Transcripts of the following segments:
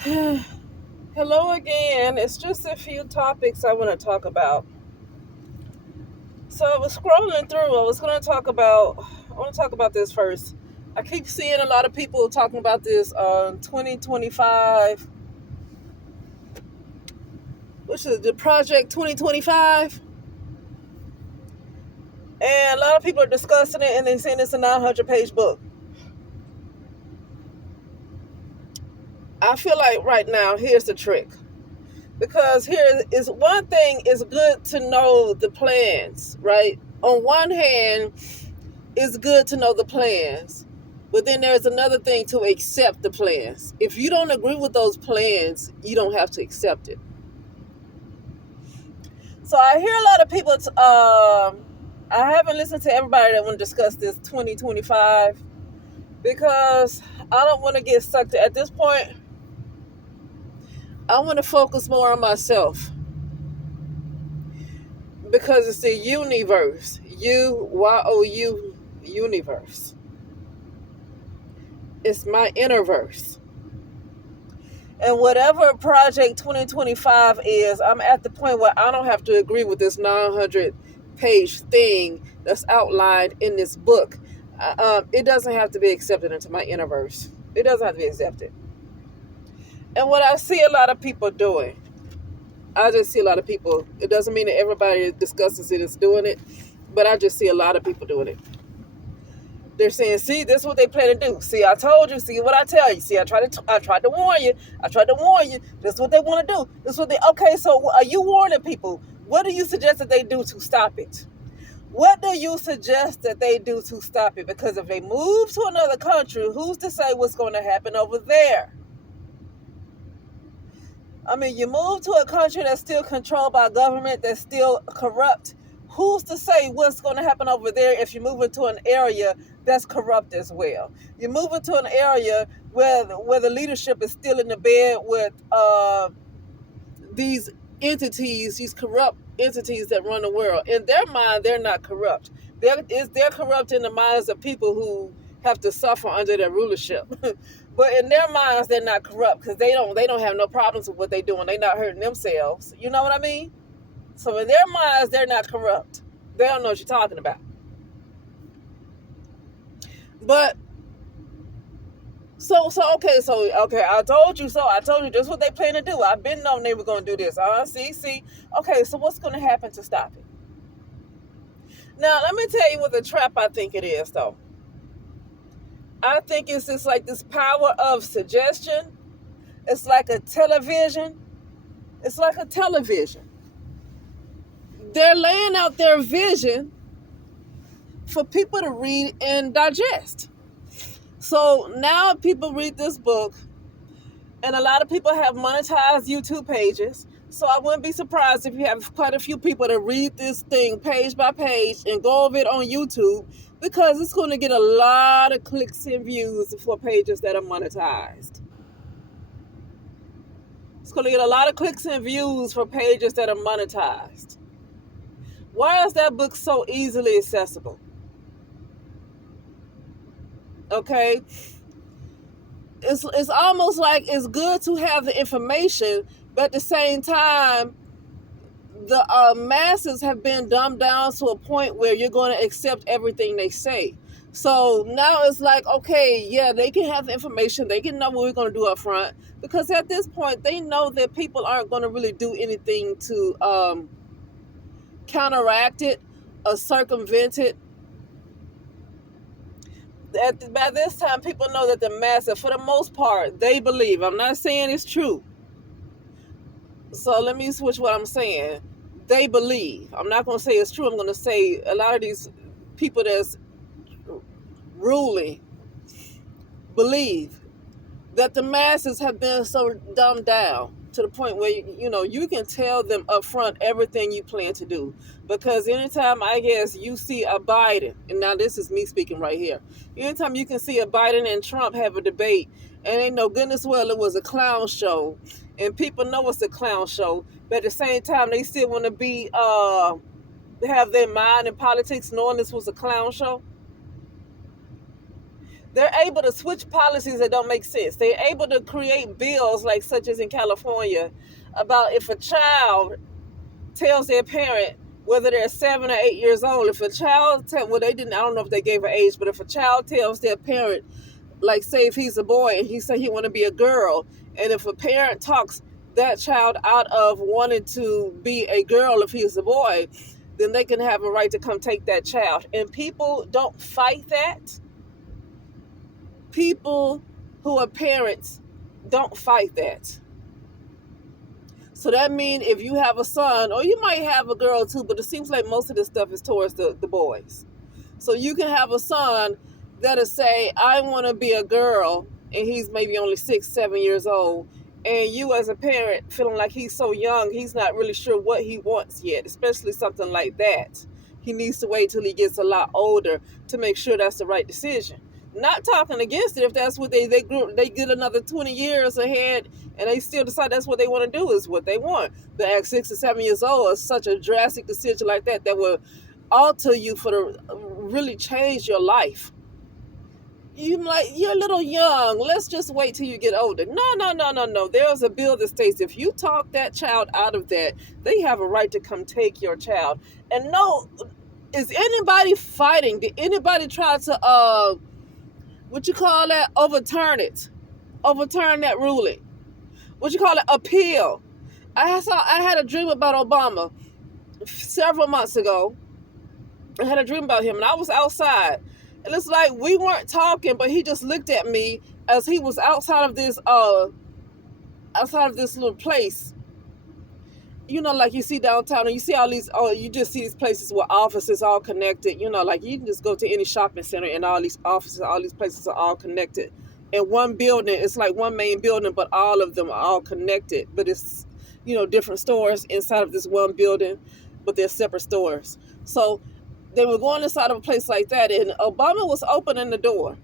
Hello again. It's just a few topics I want to talk about. So I was scrolling through. I want to talk about this first. I keep seeing a lot of people talking about this 2025, which is the Project 2025. And a lot of people are discussing it and they're saying it's a 900-page book. I feel like right now, here's the trick. Because here is one thing, it's good to know the plans, right? On one hand, it's good to know the plans, but then there's another thing to accept the plans. If you don't agree with those plans, you don't have to accept it. So I hear a lot of people. I haven't listened to everybody that want to discuss this 2025 because I don't want to get sucked. At this point, I want to focus more on myself because it's the universe. UYOU universe. It's my inner verse. And whatever Project 2025 is, I'm at the point where I don't have to agree with this 900-page thing that's outlined in this book. It doesn't have to be accepted into my universe. It doesn't have to be accepted. And what I see a lot of people doing, I just see a lot of people, it doesn't mean that everybody that discusses it is doing it, but I just see a lot of people doing it. They're saying, see, this is what they plan to do. See, I told you. See what I tell you. See, I tried to warn you. I tried to warn you. This is what they want to do. This is what they, okay, so are you warning people? What do you suggest that they do to stop it? What do you suggest that they do to stop it? Because if they move to another country, who's to say what's going to happen over there? I mean, you move to a country that's still controlled by a government that's still corrupt. Who's to say what's going to happen over there if you move into an area that's corrupt as well? You move into an area where the leadership is still in the bed with these entities, these corrupt entities that run the world. In their mind, they're not corrupt. They're corrupt in the minds of people who have to suffer under their rulership. But in their minds, they're not corrupt because they don't have no problems with what they're doing. They're not hurting themselves. You know what I mean? So in their minds, they're not corrupt. They don't know what you're talking about. But okay. I told you so. I told you this is what they plan to do. I've been knowing they were going to do this. See. Okay, so what's going to happen to stop it? Now, let me tell you what the trap I think it is, though. I think it's just like this power of suggestion. It's like a television. It's like a television. They're laying out their vision for people to read and digest. So now people read this book, and a lot of people have monetized YouTube pages. So I wouldn't be surprised if you have quite a few people that read this thing page by page and go over it on YouTube, because it's going to get a lot of clicks and views for pages that are monetized. It's going to get a lot of clicks and views for pages that are monetized. Why is that book so easily accessible? Okay? It's almost like it's good to have the information, but at the same time, the masses have been dumbed down to a point where you're going to accept everything they say. So now it's like, okay, yeah, they can have the information. They can know what we're going to do up front. Because at this point, they know that people aren't going to really do anything to counteract it or circumvent it. By this time, people know that the masses, for the most part, they believe. I'm not saying it's true. So let me switch what I'm saying. They believe. I'm not going to say it's true. I'm going to say a lot of these people that's ruling believe that the masses have been so dumbed down to the point where you can tell them up front everything you plan to do. Because anytime, I guess, you see a Biden, and now this is me speaking right here, anytime you can see a Biden and Trump have a debate, and they know goodness well it was a clown show, and people know it's a clown show, but at the same time they still want to be have their mind in politics knowing this was a clown show. They're able to switch policies that don't make sense. They're able to create bills like such as in California about if a child tells their parent, whether they're 7 or 8 years old, if a child well, they didn't, I don't know if they gave an age, but if a child tells their parent, like say if he's a boy and he say he want to be a girl, and if a parent talks that child out of wanting to be a girl if he's a boy, then they can have a right to come take that child. And people don't fight that. People who are parents don't fight that. So that means if you have a son, or you might have a girl too, but it seems like most of this stuff is towards the boys. So you can have a son that'll say, I want to be a girl, and he's maybe only 6, 7 years old. And you as a parent feeling like he's so young, he's not really sure what he wants yet, especially something like that. He needs to wait till he gets a lot older to make sure that's the right decision. Not talking against it if that's what they get another 20 years ahead and they still decide that's what they want to do is what they want. But at 6 or 7 years old is such a drastic decision like that will alter you really change your life. You're a little young. Let's just wait till you get older. No. There's a bill that states if you talk that child out of that, they have a right to come take your child. And no, is anybody fighting? Did anybody try to overturn it? Overturn that ruling. Appeal. I had a dream about Obama several months ago. I had a dream about him, and I was outside. And it's like we weren't talking, but he just looked at me as he was outside of this little place. You know, like you see downtown, and you see all these. You just see these places where offices all connected. You know, like you can just go to any shopping center, and all these offices, all these places are all connected in one building. It's like one main building, but all of them are all connected. But it's different stores inside of this one building, but they're separate stores. So they were going inside of a place like that, and Obama was opening the door.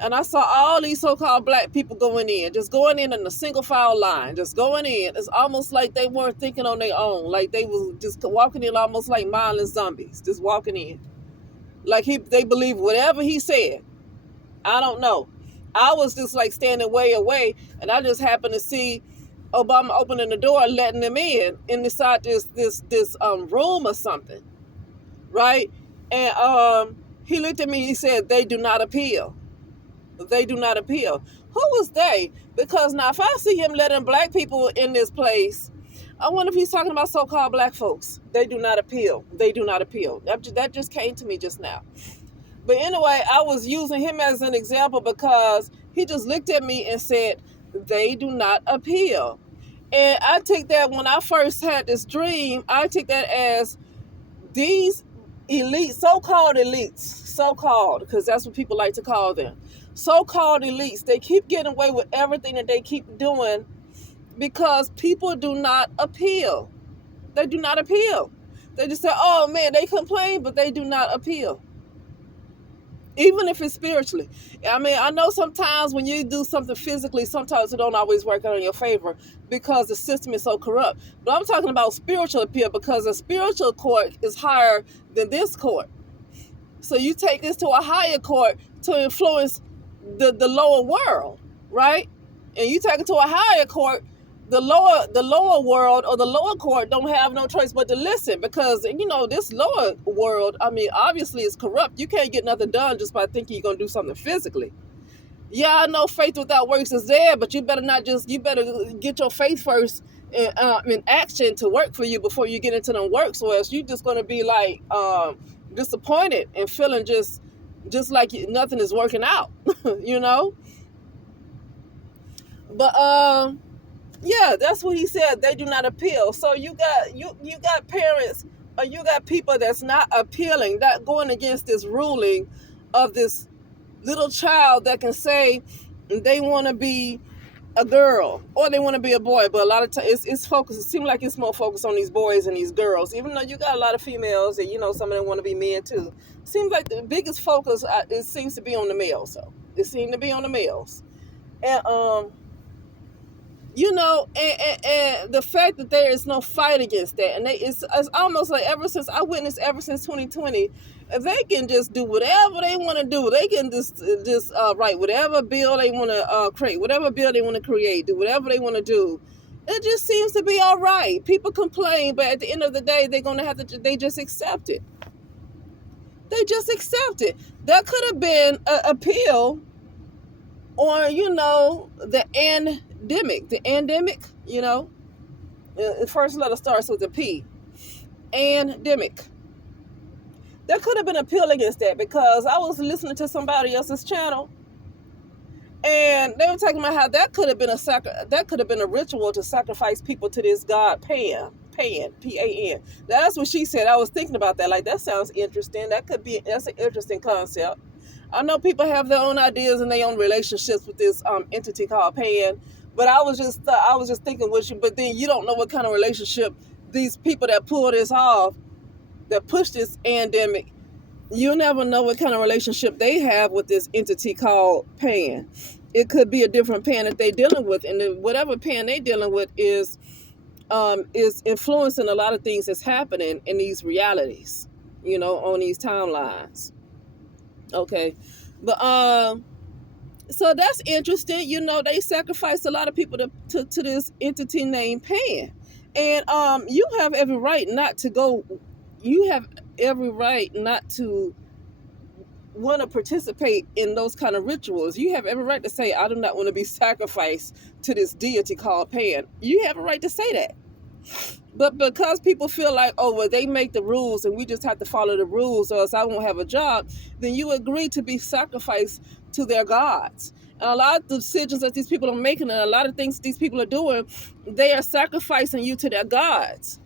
And I saw all these so-called black people going in a single file line, just going in. It's almost like they weren't thinking on their own. Like they was just walking in almost like mindless zombies, just walking in. Like they believe whatever he said. I don't know. I was just like standing way away, and I just happened to see Obama opening the door, letting them in inside this room or something. Right? And he looked at me and he said, they do not appeal. They do not appeal. Who was they? Because now if I see him letting black people in this place, I wonder if he's talking about so-called black folks. They do not appeal. They do not appeal. That just came to me just now. But anyway, I was using him as an example because he just looked at me and said, they do not appeal. And I take that when I first had this dream, I take that as these elites, so-called elites, because that's what people like to call them, so-called elites, they keep getting away with everything that they keep doing because people do not appeal. They do not appeal. They just say, oh man, they complain, but they do not appeal. Even if it's spiritually. I mean, I know sometimes when you do something physically, sometimes it don't always work out in your favor because the system is so corrupt. But I'm talking about spiritual appeal because a spiritual court is higher than this court. So you take this to a higher court to influence the lower world, right? And you take it to a higher court, the lower world or the lower court don't have no choice but to listen because, this lower world, I mean, obviously is corrupt. You can't get nothing done just by thinking you're going to do something physically. Yeah, I know faith without works is there, but you better get your faith first in action to work for you before you get into them works, or else you're just going to be like disappointed and feeling just like nothing is working out, But, yeah, that's what he said. They do not appeal. So you got parents or you got people that's not appealing, not going against this ruling of this little child that can say they want to be a girl or they want to be a boy. But a lot of times it's focused. It seems like it's more focused on these boys and these girls, even though you got a lot of females and some of them want to be men too. Seems like the biggest focus it seems to be on the males. So it seems to be on the males, and And the fact that there is no fight against that, and it's almost like ever since 2020, if they can just do whatever they want to do, they can just write whatever bill they want to create, whatever bill they want to create, do whatever they want to do. It just seems to be all right. People complain, but at the end of the day, they're gonna have to. They just accept it. They just accept it. That could have been an appeal on, the endemic. The endemic, the first letter starts with a P. Endemic. There could have been an appeal against that, because I was listening to somebody else's channel, and they were talking about how that could have been a ritual to sacrifice people to this god Pan, Pan. That's what she said. I was thinking about that. Like, that sounds interesting. That's an interesting concept. I know people have their own ideas and their own relationships with this entity called Pan, but I was just thinking with you. But then you don't know what kind of relationship these people that pull this off, that push this endemic, you never know what kind of relationship they have with this entity called Pan. It could be a different Pan that they're dealing with, and whatever Pan they're dealing with is influencing a lot of things that's happening in these realities, on these timelines. Okay, but so that's interesting. They sacrificed a lot of people to this entity named Pan, and you have every right not to go. You have every right not to want to participate in those kind of rituals. You have every right to say, I do not want to be sacrificed to this deity called Pan. You have a right to say that. But because people feel like, oh, well, they make the rules and we just have to follow the rules or else I won't have a job, then you agree to be sacrificed to their gods. And a lot of the decisions that these people are making and a lot of things these people are doing, they are sacrificing you to their gods.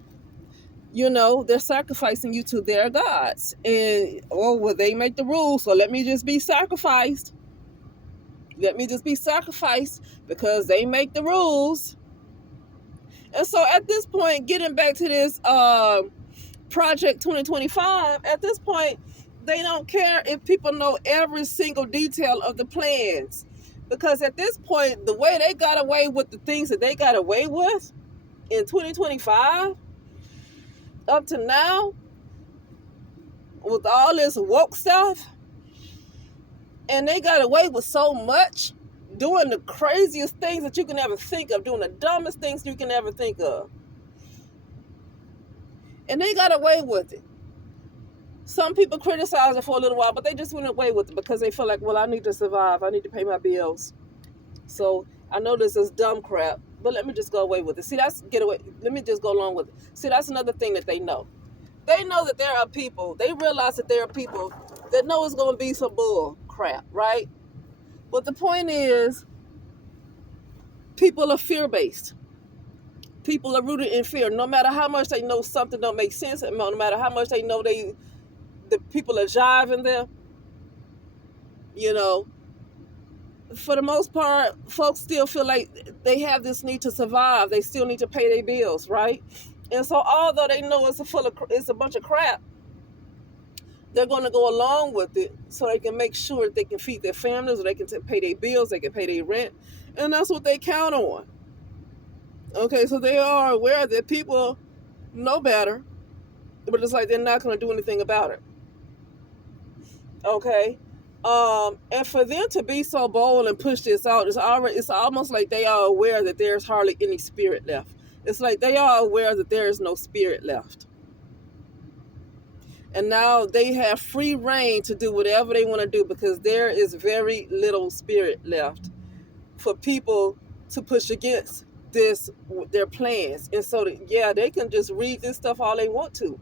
They're sacrificing you to their gods. And, oh, well, they make the rules, so let me just be sacrificed. Let me just be sacrificed because they make the rules. And so at this point, getting back to this Project 2025, at this point, they don't care if people know every single detail of the plans. Because at this point, the way they got away with the things that they got away with in 2025, up to now, with all this woke stuff, and they got away with so much, doing the craziest things that you can ever think of, doing the dumbest things you can ever think of. And they got away with it. Some people criticize it for a little while, but they just went away with it because they feel like, well, I need to survive. I need to pay my bills. So I know this is dumb crap, but let me just go away with it. See, let me just go along with it. See, that's another thing that they know. They know that there are people, they realize that there are people that know it's going to be some bull crap, right? But the point is, people are fear-based. People are rooted in fear. No matter how much they know something don't make sense, no matter how much they know the people are jiving them, for the most part, folks still feel like they have this need to survive. They still need to pay their bills, right? And so although they know it's a bunch of crap, they're going to go along with it so they can make sure that they can feed their families, or they can pay their bills, they can pay their rent. And that's what they count on. Okay, so they are aware that people know better, but it's like they're not going to do anything about it. Okay? And for them to be so bold and push this out, it's almost like they are aware that there's hardly any spirit left. It's like they are aware that there is no spirit left. And now they have free reign to do whatever they want to do, because there is very little spirit left for people to push against their plans. And so, they can just read this stuff all they want to,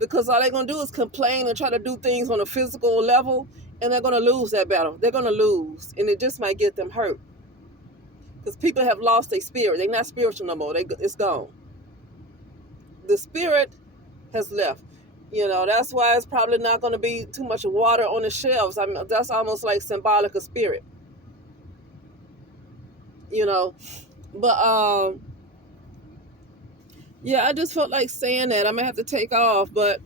because all they're going to do is complain and try to do things on a physical level, and they're going to lose that battle. They're going to lose, and it just might get them hurt, because people have lost their spirit. They're not spiritual no more. It's gone. The spirit has left. That's why it's probably not going to be too much water on the shelves. I mean, that's almost like symbolic of spirit. But I just felt like saying that. I may have to take off, but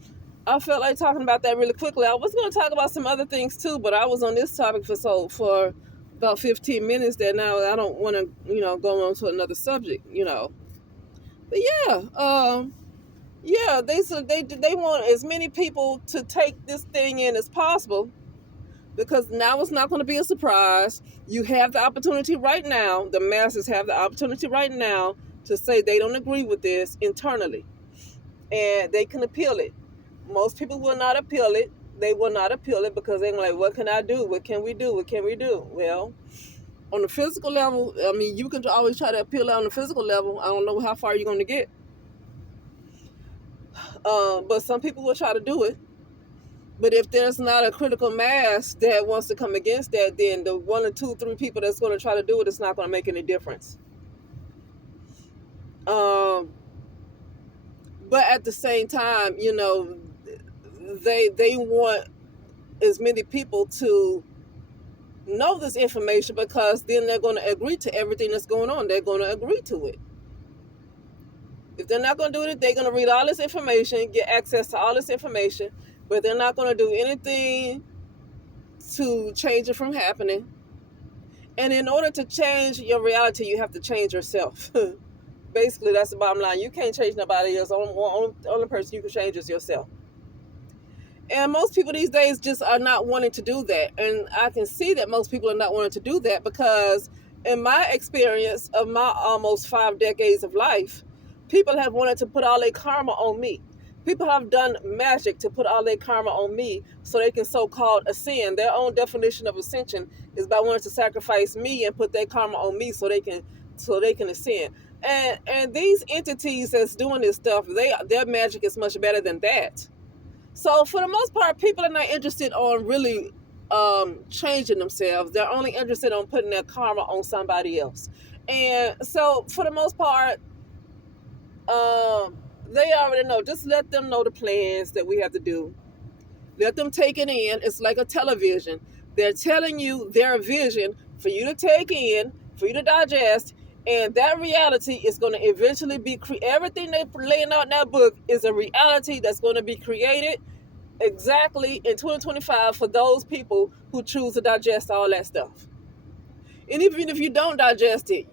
I felt like talking about that really quickly. I was going to talk about some other things too, but I was on this topic for about 15 minutes there now. I don't want to, go on to another subject, But yeah, they want as many people to take this thing in as possible, because now it's not going to be a surprise. You have the opportunity right now. The masses have the opportunity right now to say they don't agree with this internally, and they can appeal it. Most people will not appeal it. They will not appeal it because they're like, what can I do? What can we do? What can we do? Well, on the physical level, I mean, you can always try to appeal it on the physical level. I don't know how far you're going to get. But some people will try to do it. But if there's not a critical mass that wants to come against that, then the 1 or 2, 3 people that's going to try to do it, it's not going to make any difference. But at the same time, they want as many people to know this information, because then they're going to agree to everything that's going on. They're going to agree to it. If they're not going to do it, they're going to read all this information, get access to all this information, but they're not going to do anything to change it from happening. And in order to change your reality, you have to change yourself. Basically, that's the bottom line. You can't change nobody else. Only person you can change is yourself. And most people these days just are not wanting to do that. And I can see that most people are not wanting to do that, because in my experience of my almost 5 decades of life, people have wanted to put all their karma on me. People have done magic to put all their karma on me so they can so-called ascend. Their own definition of ascension is by wanting to sacrifice me and put their karma on me so they can ascend. And these entities that's doing this stuff, their magic is much better than that. So for the most part, people are not interested on really changing themselves. They're only interested on putting their karma on somebody else. And so for the most part, they already know. Just let them know the plans that we have to do. Let them take it in. It's like a television. They're telling you their vision for you to take in, for you to digest, and that reality is going to eventually be everything they're laying out in that book is a reality that's going to be created exactly in 2025 for those people who choose to digest all that stuff. And even if you don't digest it,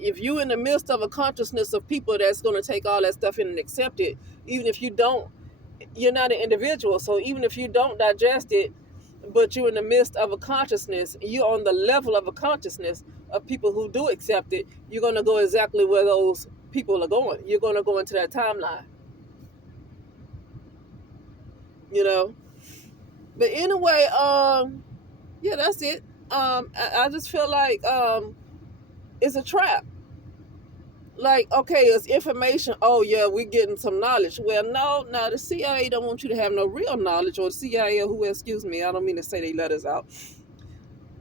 if you're in the midst of a consciousness of people that's going to take all that stuff in and accept it, even if you don't, you're not an individual. So even if you don't digest it, but you're in the midst of a consciousness, you're on the level of a consciousness of people who do accept it, you're going to go exactly where those people are going. You're going to go into that timeline. But anyway, yeah, that's it. I just feel like it's a trap. Like, okay, it's information. Oh yeah, we're getting some knowledge. Well, no, the CIA don't want you to have no real knowledge, or the CIA, or who, excuse me, I don't mean to say they let us out.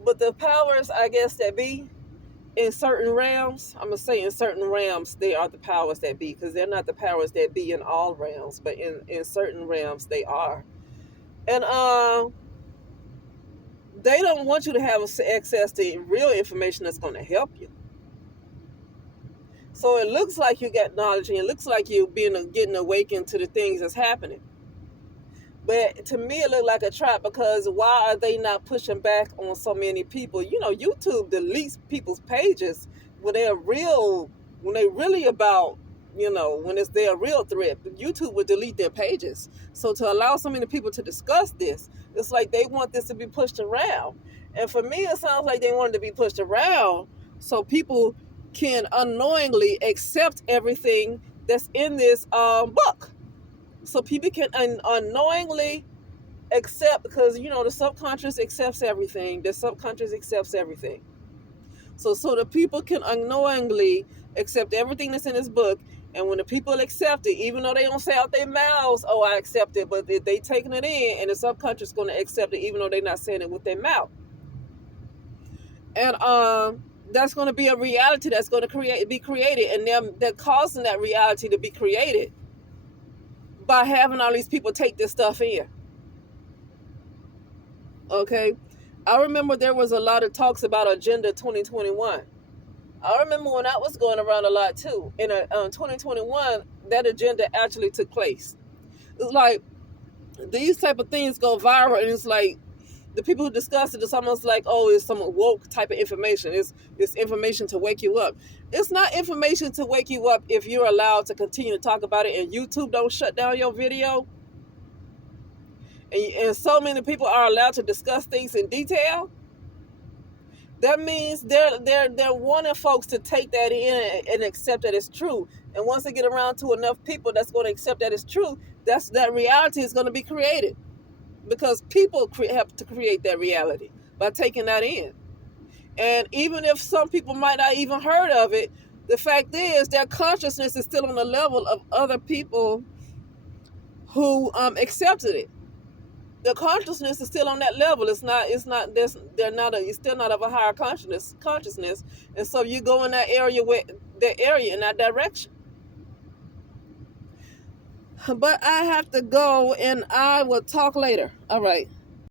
But the powers, I guess, that be in certain realms, I'm gonna say in certain realms, they are the powers that be, because they're not the powers that be in all realms, but in certain realms they are. And they don't want you to have access to real information that's going to help you. So it looks like you got knowledge, and it looks like you're getting awakened to the things that's happening. But to me, it looked like a trap, because why are they not pushing back on so many people? YouTube deletes people's pages when they're really about, when it's their real threat. YouTube would delete their pages. So to allow so many people to discuss this, it's like they want this to be pushed around. And for me, it sounds like they want it to be pushed around so people can unknowingly accept everything that's in this book. So people can unknowingly accept, because the subconscious accepts everything. The subconscious accepts everything. So the people can unknowingly accept everything that's in this book. And when the people accept it, even though they don't say out their mouths, "Oh, I accept it," but they taking it in, and the subconscious is going to accept it, even though they're not saying it with their mouth. And that's going to be a reality that's going to be created, and they're causing that reality to be created by having all these people take this stuff in. Okay, I remember there was a lot of talks about Agenda 2021. I remember when I was going around a lot too. In 2021, that agenda actually took place. It's like these type of things go viral, and it's like the people who discuss it, it's almost like, oh, it's some woke type of information. It's information to wake you up. It's not information to wake you up if you're allowed to continue to talk about it and YouTube don't shut down your video. And so many people are allowed to discuss things in detail. That means they're wanting folks to take that in and accept that it's true. And once they get around to enough people that's going to accept that it's true, that reality is going to be created. Because people have to create that reality by taking that in. And even if some people might not even heard of it, the fact is their consciousness is still on the level of other people who accepted it. The consciousness is still on that level. It's still not of a higher consciousness, and so you go in that area in that direction. But I have to go, and I will talk later. All right.